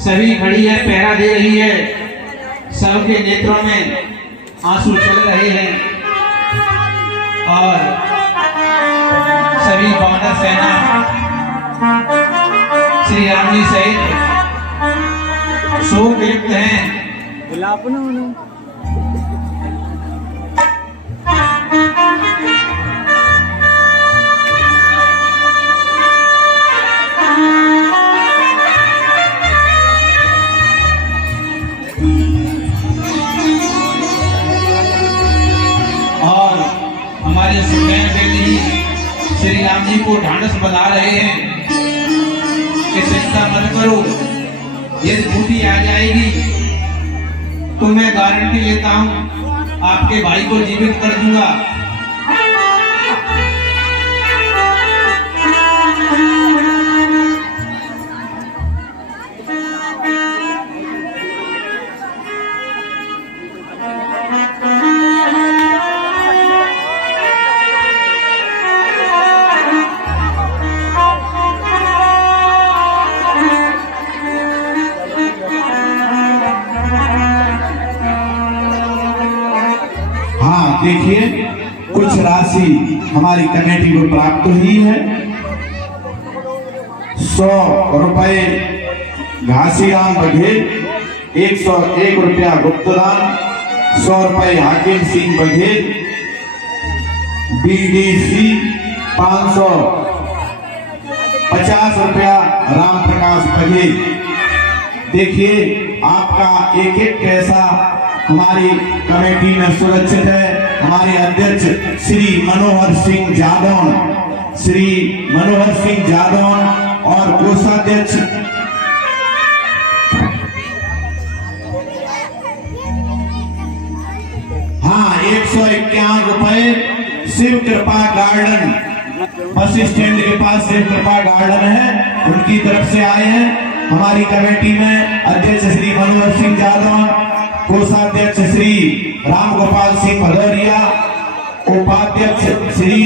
सभी खड़ी है, पहरा दे रही है, सबके नेत्रों में आंसू चल रहे हैं और सभी वानर सेना श्री राम जी सहित शोक युक्त हैं। और हमारे सुनैन बेटी श्री राम जी को ढांढस बना रहे हैं कि चिंता मत करो, यदि बूटी आ जाएगी तो मैं गारंटी लेता हूं आपके भाई को जीवित कर दूंगा। देखिए कुछ राशि हमारी कमेटी को प्राप्त हुई है। 100 रुपए घासीराम बघेल, 101 रुपया गुप्तदान, 100 रुपए हाकिम सिंह बघेल, बीडीसी 550 रुपया राम प्रकाश बघेल। देखिए आपका एक एक पैसा हमारी कमेटी में सुरक्षित है। हमारे अध्यक्ष श्री मनोहर सिंह जादौन और कोषाध्यक्ष हाँ 151 रुपए शिव कृपा गार्डन, बस स्टैंड के पास शिव कृपा गार्डन है, उनकी तरफ से आए हैं। हमारी कमेटी में अध्यक्ष श्री मनोहर सिंह जादौन, कोषाध्यक्ष श्री राम गोपाल सिंह भदौरिया, उपाध्यक्ष श्री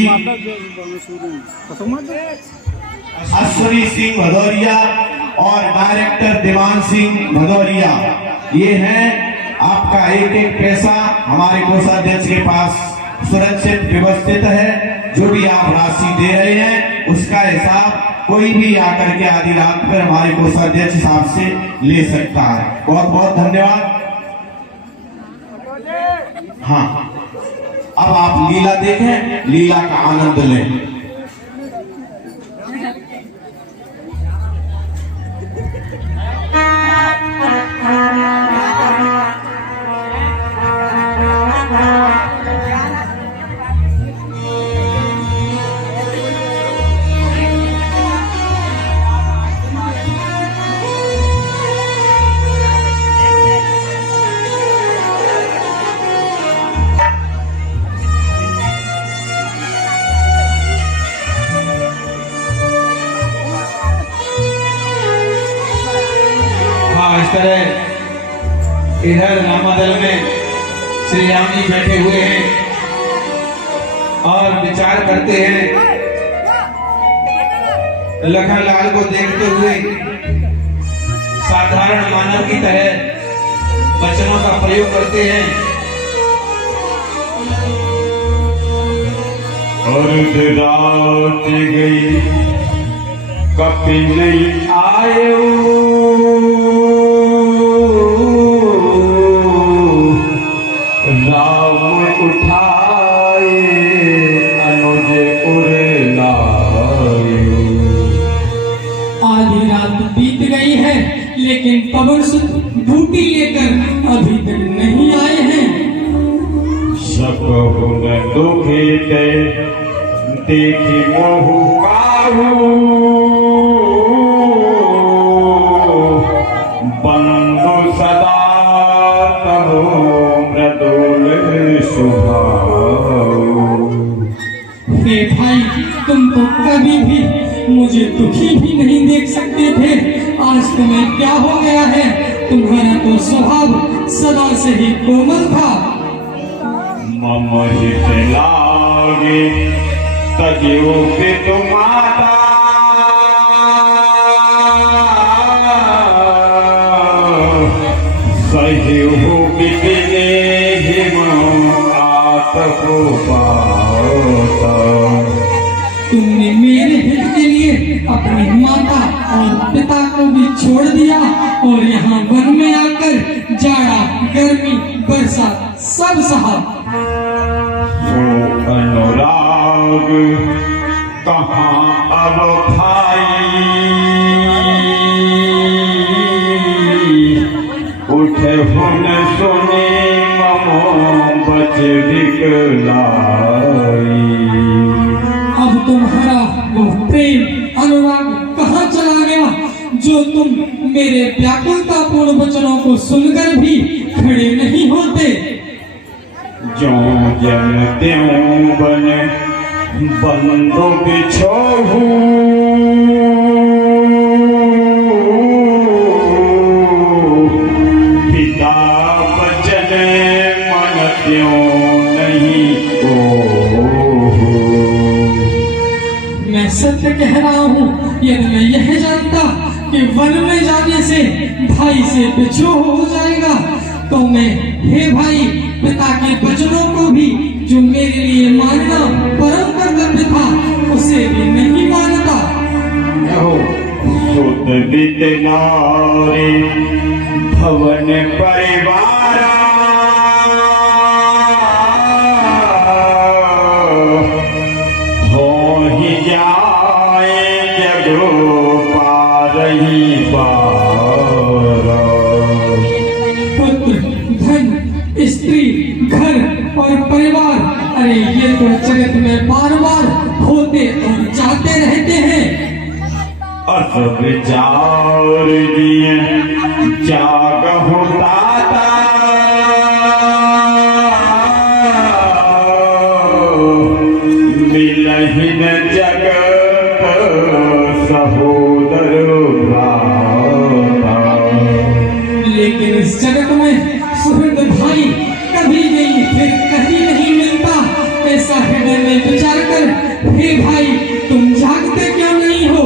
अश्वनी सिंह भदौरिया और डायरेक्टर देवान सिंह भदौरिया। ये है आपका एक एक पैसा हमारे कोषाध्यक्ष के पास सुरक्षित व्यवस्थित है। जो भी आप राशि दे रहे हैं उसका हिसाब कोई भी आकर के आधी रात पर हमारे कोषाध्यक्ष साहब से ले सकता है। बहुत बहुत धन्यवाद। हाँ, अब आप लीला देखें, लीला का आनंद लें। इस तरह इधर रामादल में श्री राम जी बैठे हुए हैं और विचार करते हैं। लखनलाल को देखते हुए साधारण मानव की तरह वचनों का प्रयोग करते हैं। अर्ध रात गई कभी नहीं आए, राम उठाए अनुज उड़लायो। आधी रात बीत गई है लेकिन पवन सुत बूटी लेकर अभी तक नहीं आए हैं। सकहु न दुखी दे देखी मोहु काहू, बंधु सदा तहो मृदुल सुभाऊ। हे भाई, तुम तो कभी भी मुझे दुखी भी नहीं देख सकते थे, आज तुम्हें क्या हो गया है? तुम्हारा तो स्वभाव सदा से ही कोमल था। मम हित लागे तजियो पितु माता, छोड़ दिया और यहाँ वन में आकर जाड़ा गर्मी वर्षा सब सहा। सो अनुराग कहाँ अब भाई, उठे हुन सुने ममो बच दिखलाई। अब तुम्हारा वो प्रेम अनुराग कहाँ चला गया जो तुम मेरे व्याकुलतापूर्ण वचनों को सुनकर भी खड़े नहीं होते। जो जन त्यों बन बंधु बिछोहू, पिता बचन मन त्यों नहीं ओहू। मैं सत्य कह रहा हूँ, यदि मैं यह जानता कि वन में जाने से भाई से बिछोह हो जाएगा तो मैं हे भाई पिता के वचनों को भी जो मेरे लिए मानना परम कर्तव्य था उसे भी नहीं मानता। सुत बित नारे भवन परिवार, हो ही जाए जगो पारही पारा। पुत्र धन स्त्री घर और परिवार, अरे ये तो जगत में बार बार होते और जाते रहते हैं। अस विचार दिए जाग होता, मिलहिन जगत सहोदर भ्राता। लेकिन इस जगत में सुहृद भाई कभी नहीं फिर कहीं नहीं मिलता। ऐसा हृदय में विचार कर हे भाई तुम जागते क्यों नहीं हो।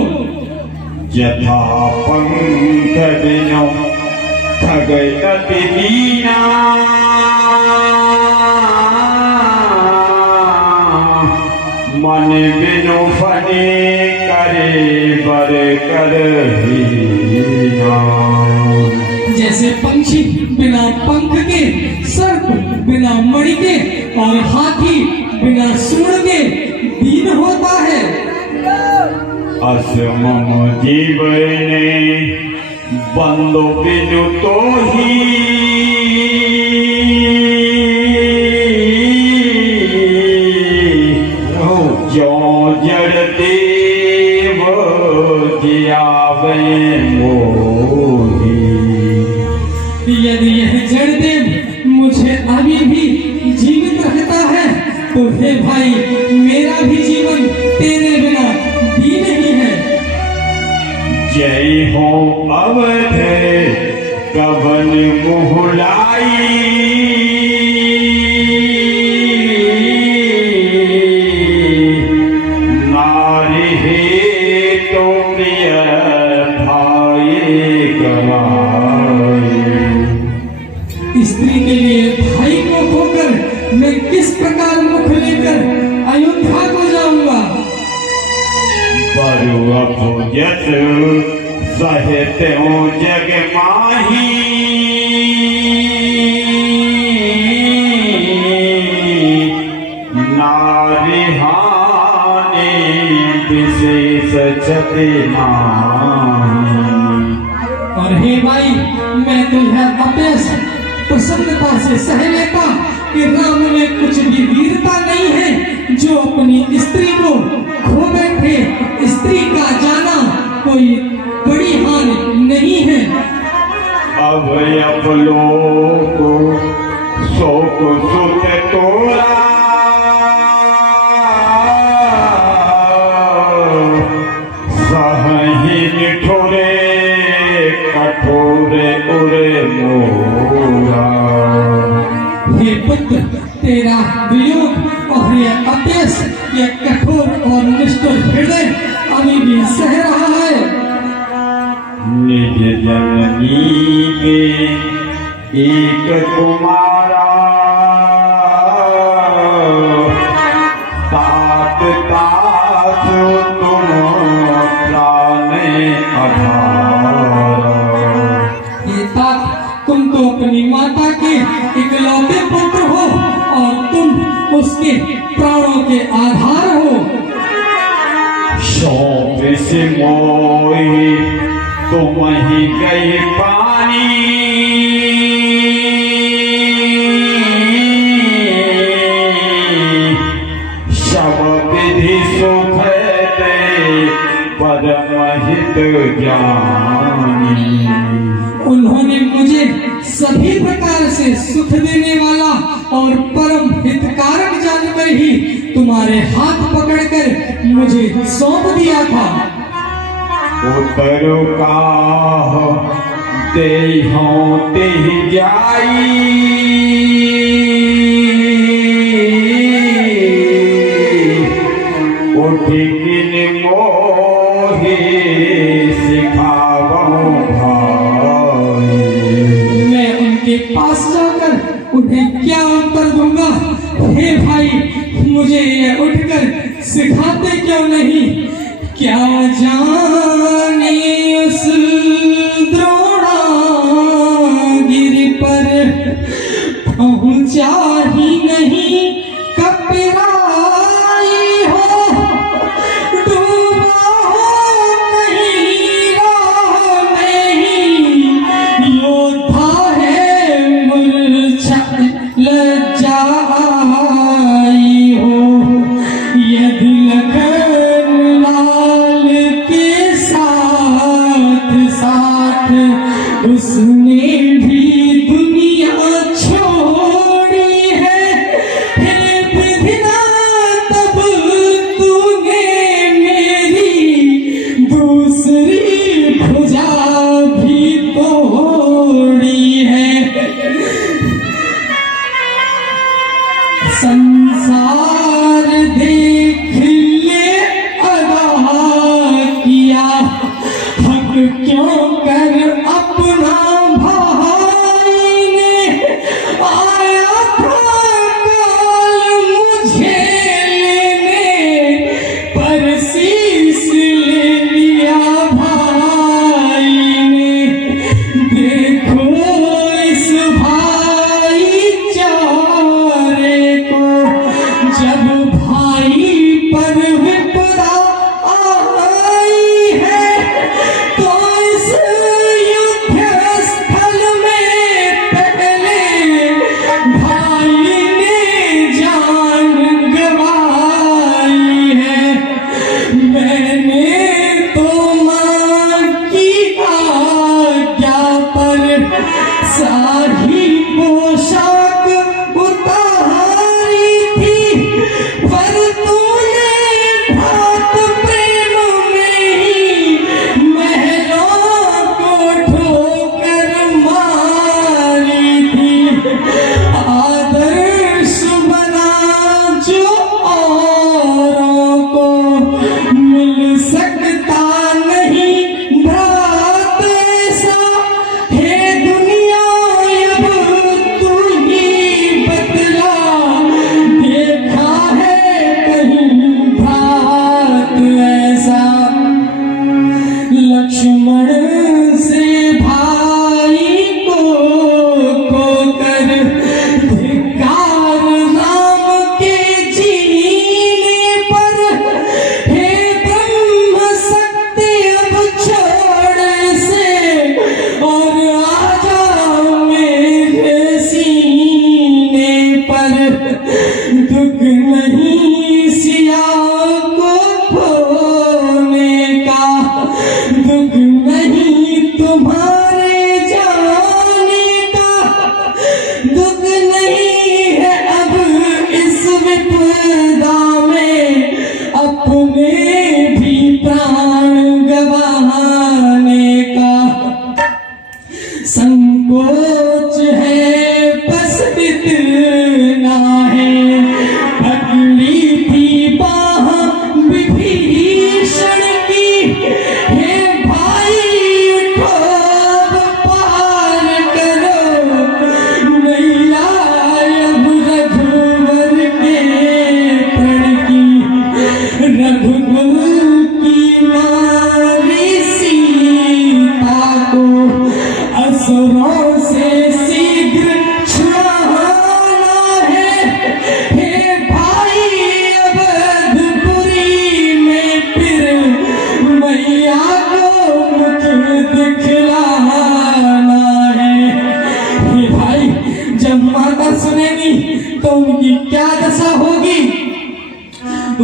यथा पंख बिनो खगति लीना, मन बिनु फने करे बर करहीना। जैसे पंछी बिना पंख के, सर्प बिना मणि के और हाथी बिना सूंड के दीन होता है। अस मम जीवने बंदो बिनु तो ही, जो जड़ देव जियावे मोही। यदि यह जड़देव मुझे अभी भी जीवित रखता है तो हे भाई मेरा भी जीवन तेरे बिना दीन ही है। जय हो अवध कवन मुहलाई, नारी हे तो प्रिय भाई गवाई। स्त्री के लिए भाई को खोकर मैं किस प्रकार मुख लेकर अयोध्या को जाऊंगा। बरु अभुजत सहित जग माही, नारी हानि विशेष छति नाही। और हे भाई मैं तो यह अभ्यास प्रसन्नता से सह लेता कि राम में कुछ भी वीरता नहीं है जो अपनी स्त्री को खो बैठे। स्त्री का जाना कोई बड़ी हानि नहीं है। अब लोग शोक सुत तोरा, सही निठोरे कठोरे उरे मोरा। हे पुत्र तेरा वियोग और यह अभ्यास, यह कठोर और निष्ठुर हृदय अभी भी सह रहा है। निज जननी के एक कुमारा, तात तात तुम प्राण आधारा। इकलौते पुत्र हो और तुम उसके प्राणों के आधार हो। शौक से मोही तुम ही गए पानी, सब विधि सुख दे परम हित जानी। उन्होंने मुझे सभी प्रकार से सुख देने वाला और परम हितकारक जानकर ही तुम्हारे हाथ पकड़कर मुझे सौंप दिया था। उतरो का ते होते जाई, उठिन मोहे सिखावो भाई। मैं उनके पास जाकर उन्हें क्या उत्तर दूंगा? हे भाई, मुझे ये उठकर सिखाते क्यों नहीं? क्या जाने उस द्रोणागिरि पर पहुंचा ही नहीं कपिराई हो, डूबा हो कहीं राह में ही, योद्धा है मूर्छा लज्जाई हो। यदि लखन लाल के साथ साथ उसने भी दुनिया छोड़ी है, हे विधिना तब तूने मेरी दूसरी भुजा भी तोड़ी है। संसार देख ले अदा किया, हक क्यों कर अपना भाई ने, आया था काल मुझे लेने, पर शीस ले लिया भाई ने। देखो इस भाईचारे को, जब भाई पर विपदा आई है, तो इस युद्ध स्थल में पहले भाई ने जान गंवाई है। मैंने तो मां की आज्ञा पर साही पोशाक उतारी थी, पर तूने भात प्रेम में ही महलों को ठोकर मारी थी। आदर्श बना जो औरों को मिल सकता नहीं भ्रात ऐसा, हे दुनिया अब तू ही बतला, देखा है कहीं भ्रात ऐसा। लक्ष्मण से भाई को कर धिक्कार राम के जीने पर, हे ब्रह्म शक्ति अब छोड़ से और आजा मेरे सीने पर। दुख नहीं सिया को खोने का, दुख नहीं तुम्हारे जाने का, दुख नहीं है अब इस विपदा में अपने भी प्राण गंवाने का। संकोच है बस इतना है, पकड़ी थी बाह विभीषण की, हे भाई उठो अब पार करो नैया अब रघुवर के प्रण की। रघुकुल की नारी सीता को असुरों से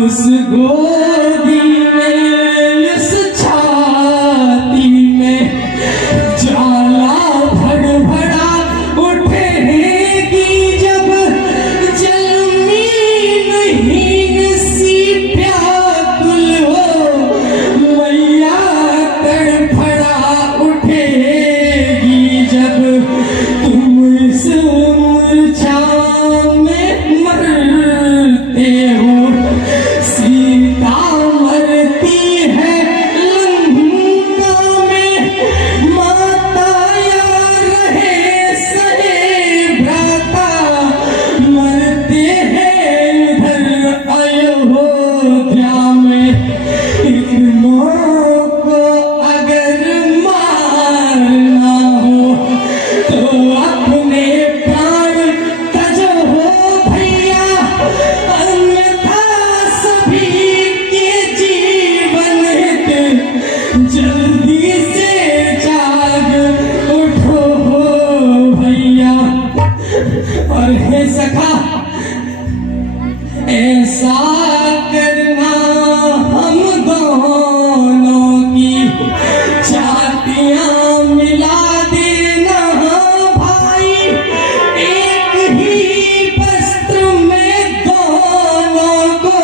उस गोदी में इस छाती में ज्वाला भड़भड़ा उठेगी जब जलनी नहीं सी व्याकुल हो मैया तड़फड़ा उठेगी जब तुम इस मूर्छा में मरते हो सीता मरती है लंका में माता या रहे सहे भ्राता मरते हैं इधर अयोध्या में एक माँ को अगर मारना हो तो अपने प्राण तजो हो भैया अन्यथा सभी के जीवन हित जल्दी से जाग उठो हो भैया। और हे सखा ऐसा करना हम दोनों की छातियां मिला देना भाई एक ही वस्त्र में दोनों को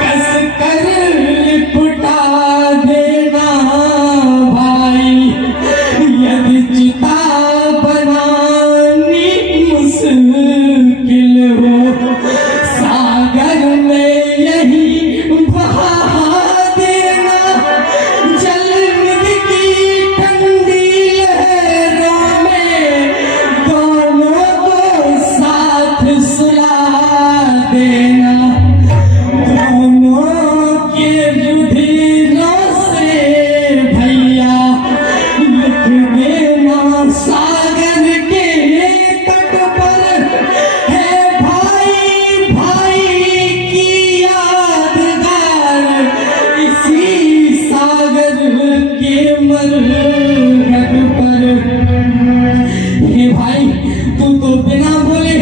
कस कर लिपटा देना भाई यदि चिता बनानी मुश्किल हो सागर में यही बहा देना जल निधि की ठंडी लहरों में दोनों को साथ सुला देना दोनों के रुधिरों से भैया लिख देना सागर के तट पर है भाई भाई की यादगार इसी सागर के मरघट पर। हे भाई तू तो बिना बोले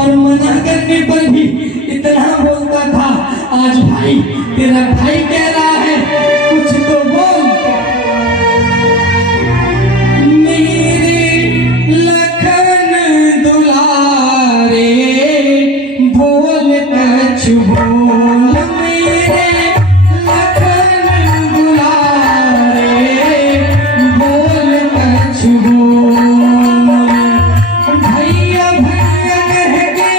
और मना करने पर भी इतना बोलता था आज भाई तेरा भाई कह रहा है कुछ तो बोल। मेरे लखन दुलारे बोल कछ बोल मेरे लखन दुलारे बोल कछ बोल भैया भैया कह के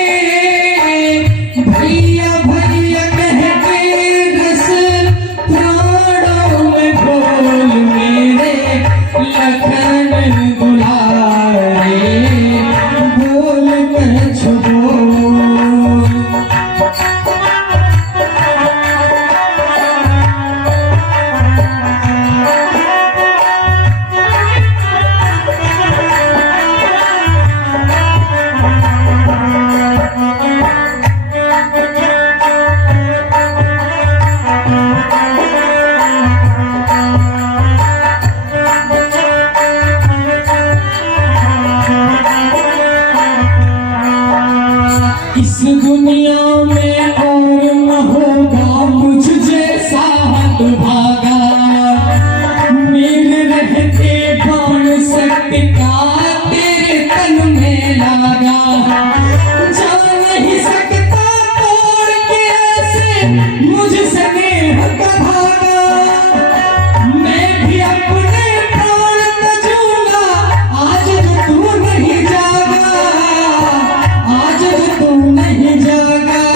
भैया भैया कह के रस प्राणों में बोल मेरे लखन दुलारे बोल कछ बोल। इस दुनिया में और न होगा मुझ जैसा भागा मेरे रहते बाण शक्ति का तेरे तन में लागा जा नहीं सकता तोड़ के ऐसे मुझसे नेह का धागा मैं भी अपने प्राण तजूंगा आज जो तू नहीं जागा आज जो तू नहीं जागा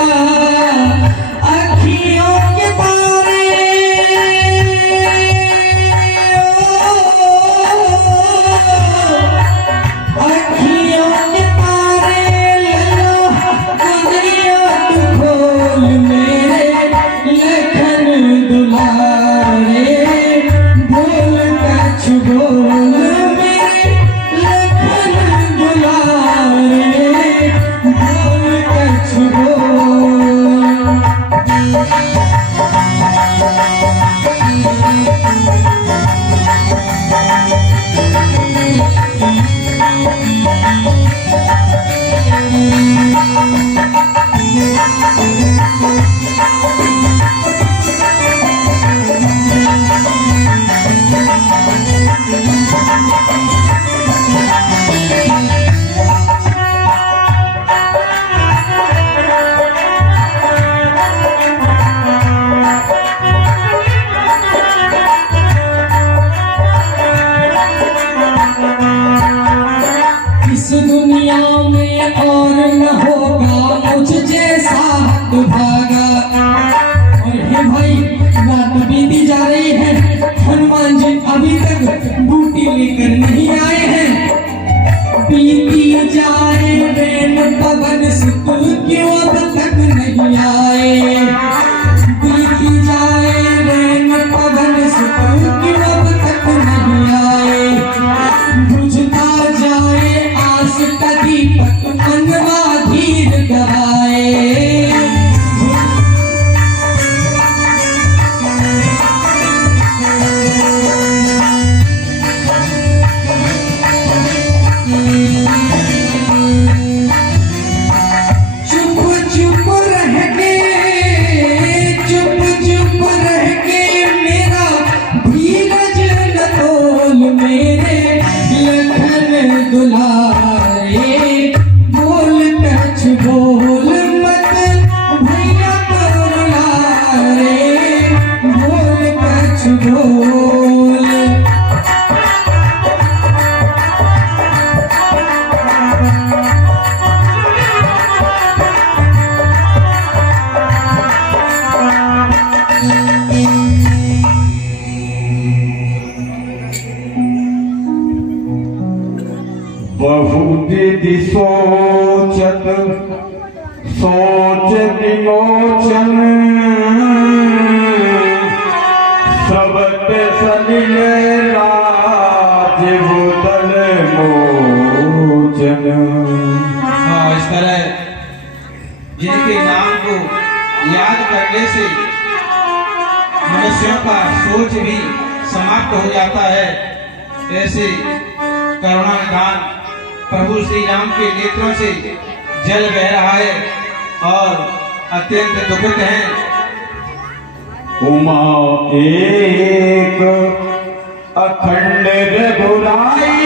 और न होगा मुझ जैसा भागा। और हे भाई, रात बीती जा रही है, हनुमान जी अभी तक बूटी लेकर नहीं आए हैं। बीती जाए रेन पवन सुत, क्यों अब तक नहीं आए। बीती जाए रेन पवन सुत, क्यों अब तक नहीं आए। बुझता जाए आस का दीपक, मनवा धीर गवाए। बहुविधि सोचत सोच विमोचन, सबत सलिल राज बुदल मोचन। हाँ, इस तरह जिनके नाम को याद करने से मनुष्यों का सोच भी समाप्त हो जाता है, ऐसे करुणा निधान प्रभु श्री राम के नेत्रों से जल बह रहा है और अत्यंत दुखित हैं। उमा एक अखंड रघुराई,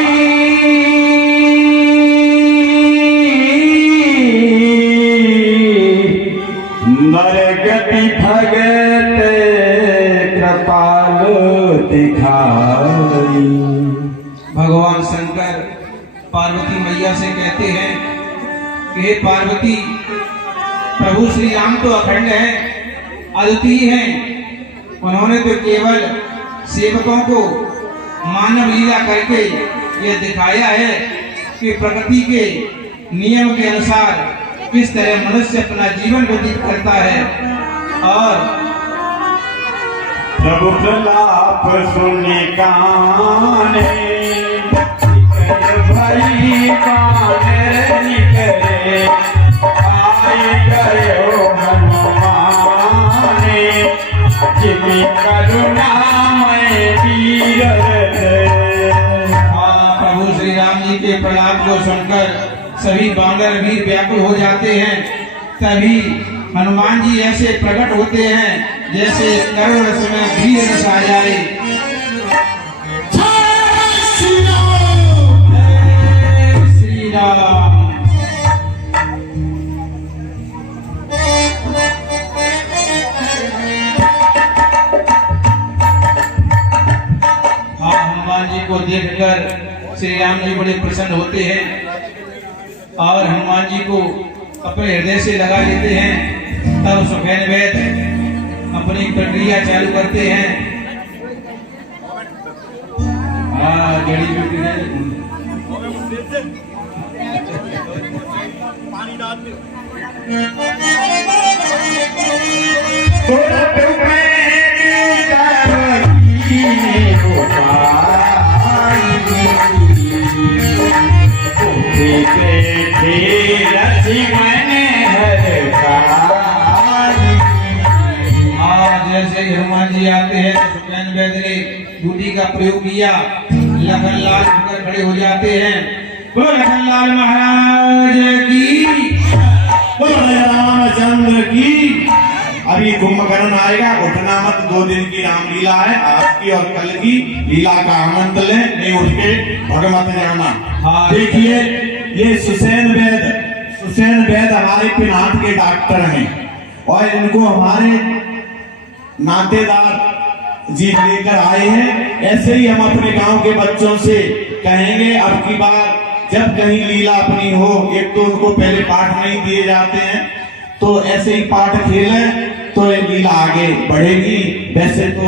नरगति भगत कृपाल दिखाई। भगवान शंकर पार्वती मैया से कहते हैं कि हे पार्वती, प्रभु श्री राम तो अखंड हैं, अद्वितीय हैं। उन्होंने तो केवल सेवकों को मानव लीला करके यह दिखाया है कि प्रकृति के नियम के अनुसार किस तरह मनुष्य अपना जीवन व्यतीत करता है। और प्रभु प्रलाप सुनि काने, भाई काने निकले, आए गयो हनुमाने, जिमी करुणामय वीर रे। प्रभु श्री राम जी के प्रलाप को सुनकर सभी वानर वीर व्याकुल हो जाते हैं। तभी हनुमान जी ऐसे प्रकट होते हैं जैसे करुण रस में वीर रस आ जाए। श्री राम। हनुमान जी को देखकर श्री राम जी बड़े प्रसन्न होते हैं और हनुमान जी को अपने हृदय से लगा लेते हैं। तब सुखैन वैद्य अपनी प्रक्रिया चालू करते हैं। जड़ी बूटी जैसे हनुमान जी आते हैं तो सुखैन वैद्य ने बूटी का प्रयोग किया। लखन लाल होकर खड़े हो जाते हैं। बोलो लखन लाल महाराज की, बोलो रामचंद्र की। अभी कुंभकर्ण आएगा, उठना मत। 2 दिन की रामलीला है, आज की और कल की लीला का आनंद ले, नहीं उठ के भगवत जाना। देखिए ये सुखैन वैद्य हमारे पिनाट के डॉक्टर हैं और इनको हमारे नातेदार जी लेकर आए हैं। ऐसे ही हम अपने गांव के बच्चों से कहेंगे अब की बार जब कहीं लीला अपनी हो, एक तो उनको पहले पाठ नहीं दिए जाते हैं, तो ऐसे ही पाठ खेलें तो ये लीला आगे बढ़ेगी। वैसे तो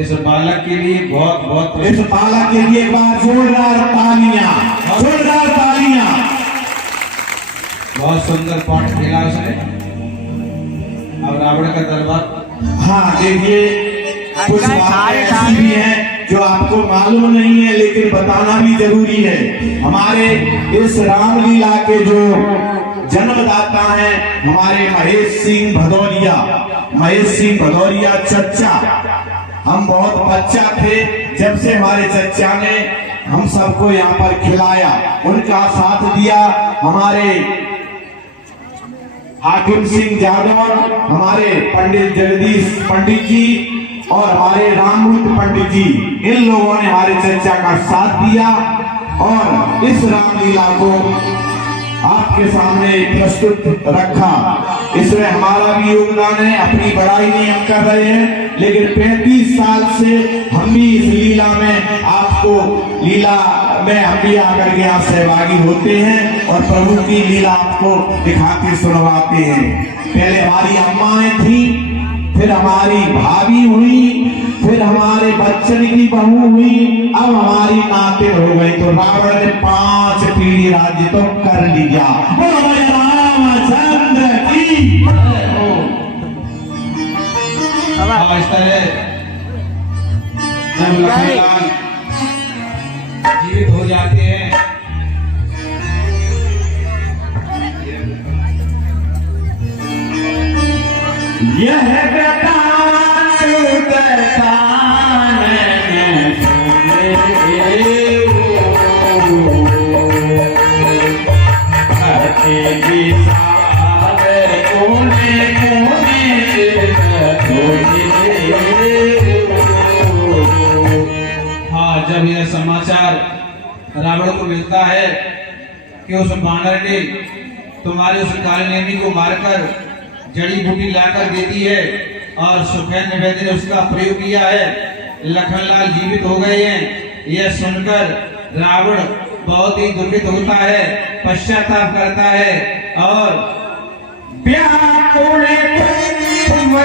इस बालक के लिए बहुत बहुत इस बालक के लिए एक बार जोरदार तालियां, जोरदार तालियां। बहुत सुंदर पाठ खेला उसने। अब रावण का दरबार। हाँ देखिए, कुछ बातें ऐसी भी हैं जो आपको मालूम नहीं है, लेकिन बताना भी जरूरी है। हमारे इस रामलीला के जो जन्मदाता हैं हमारे महेश सिंह भदौरिया, महेश सिंह भदौरिया चच्चा। हम बहुत बच्चा थे जब से हमारे चच्चा ने हम सबको यहाँ पर खिलाया, उनका साथ दिया। हमारे हाकिम सिंह यादव, हमारे पंडित जगदीश पंडित जी और हमारे रामूत पंडित जी, इन लोगों ने हमारे चर्चा का साथ दिया और इस रामलीला को आपके सामने प्रस्तुत रखा। इसमें हमारा भी योगदान है, अपनी बड़ाई नहीं हम कर रहे हैं, लेकिन 35 साल से हम भी इस लीला में आपको लीला में हम भी आकर के यहाँ सहभागी होते हैं और प्रभु की लीला आपको दिखाते सुनवाते हैं। पहले हमारी अम्माएं थी, फिर हमारी भाभी हुई, फिर हमारे बच्चन की बहू हुई, अब हमारी नाते हो गई। तो रावण ने 5 पीढ़ी राज्य तो कर लिया। रामचंद्र की इस तरह जब लखनलाल जीवित हो जाते हैं, यह गतान गतान हाँ, जब यह समाचार रावण को मिलता है कि उस बानर ने तुम्हारे उस काले नेमी को मारकर जड़ी बूटी लाकर देती है और सुखैन वैद्य ने उसका प्रयोग किया है, लखनलाल जीवित हो गए हैं, यह सुनकर रावण बहुत ही दुखित होता है, पश्चाताप करता है और व्याकुल तुम